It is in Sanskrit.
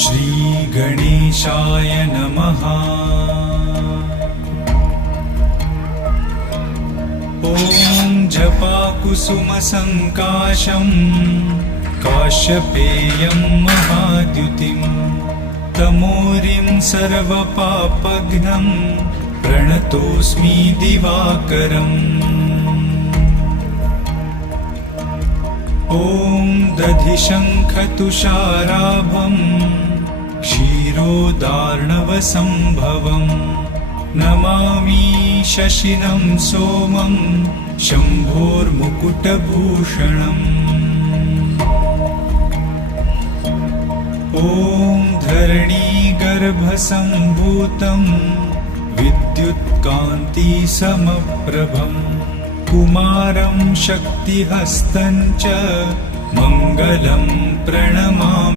श्रीगणेशाय नमः। ॐ जपाकुसुमसङ्काशं काश्यपेयं महाद्युतिं तमोरिं सर्वपापघ्नं प्रणतोऽस्मि दिवाकरम्। ॐ दधिशङ्खतुषाराभं क्षीरोदार्णवसम्भवं नमामि शशिनं सोमं शम्भोर्मुकुटभूषणम्। ॐ धरणीगर्भसम्भूतं विद्युत्कान्तिसमप्रभं कुमारं शक्तिहस्तं च मङ्गलं प्रणमामि।